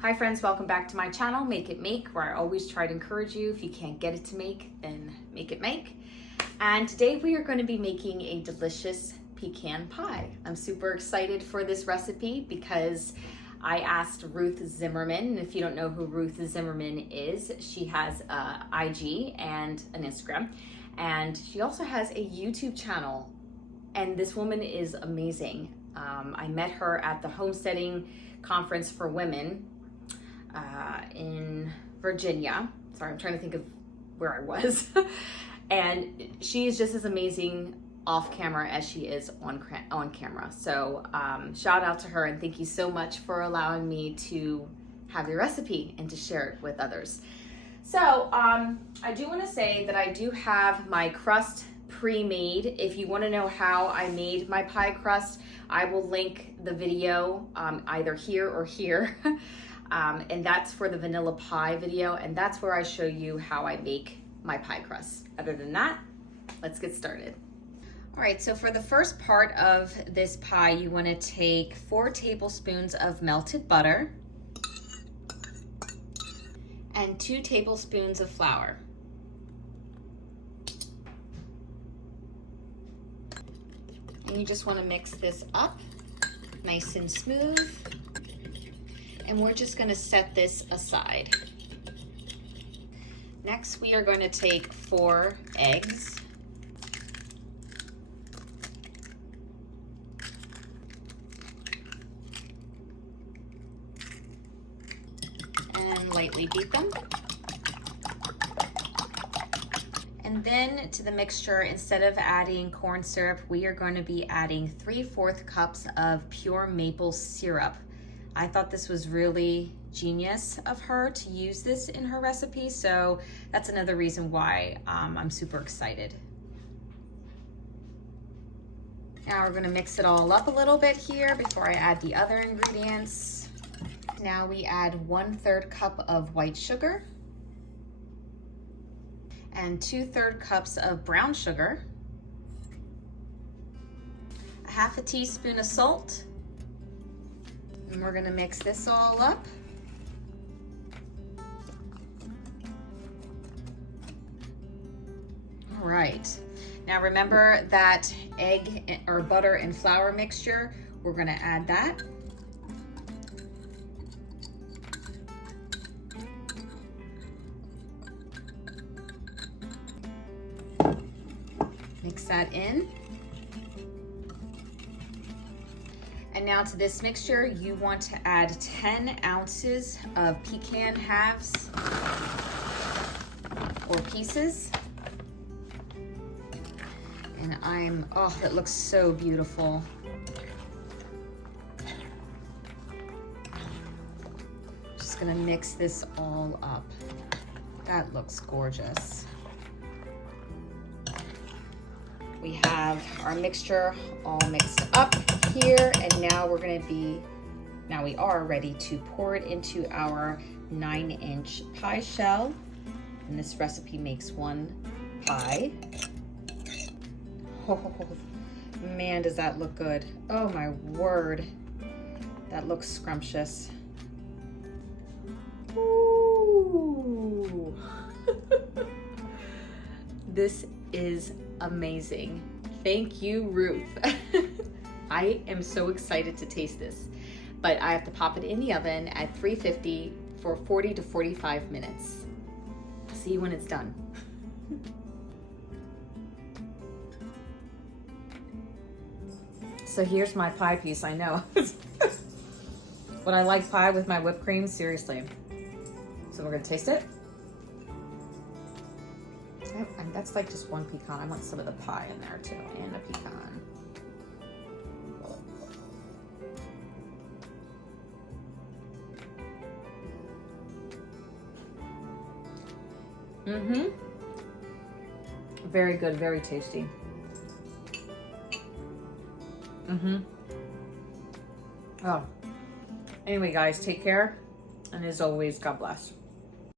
Hi friends, welcome back to my channel, Make It Make, where I always try to encourage you, if you can't get it to make, then make it make. And today we are going to be making a delicious pecan pie. I'm super excited for this recipe because I asked Ruth Zimmerman, and if you don't know who Ruth Zimmerman is, she has a IG and an Instagram, and she also has a YouTube channel, and this woman is amazing. I met her at the homesteading conference for women in Virginia. Sorry, I'm trying to think of where I was. And she is just as amazing off camera as she is on camera. So shout out to her, and thank you so much for allowing me to have your recipe and to share it with others. So I do want to say that I do have my crust pre-made. If you want to know how I made my pie crust, I will link the video either here or here. And that's for the vanilla pie video, and that's where I show you how I make my pie crust. Other than that, let's get started. All right, so for the first part of this pie, you want to take 4 tablespoons of melted butter and 2 tablespoons of flour. And you just want to mix this up nice and smooth. And we're just going to set this aside. Next, we are going to take 4 eggs. And lightly beat them. And then to the mixture, instead of adding corn syrup, we are going to be adding 3/4 cups of pure maple syrup. I thought this was really genius of her to use this in her recipe, so that's another reason why I'm super excited. Now we're gonna mix it all up a little bit here before I add the other ingredients. Now we add 1/3 cup of white sugar and 2/3 cups of brown sugar, 1/2 teaspoon of salt, and we're gonna mix this all up. All right, now remember that egg or butter and flour mixture, we're gonna add that. Mix that in. And now to this mixture, you want to add 10 ounces of pecan halves or pieces. And oh, that looks so beautiful. Just gonna mix this all up. That looks gorgeous. We have our mixture all mixed up here, and now we are ready to pour it into our 9-inch pie shell. And this recipe makes 1 pie. Oh man, does that look good. Oh my word, that looks scrumptious. Ooh. This is amazing. Thank you, Ruth. I am so excited to taste this, but I have to pop it in the oven at 350 for 40 to 45 minutes. See you when it's done. So here's my pie piece, I know. Would I like pie with my whipped cream? Seriously. So we're gonna taste it. And that's like just 1 pecan. I want some of the pie in there too, and a pecan. Very good, very tasty. Oh. Anyway, guys, take care. And as always, God bless.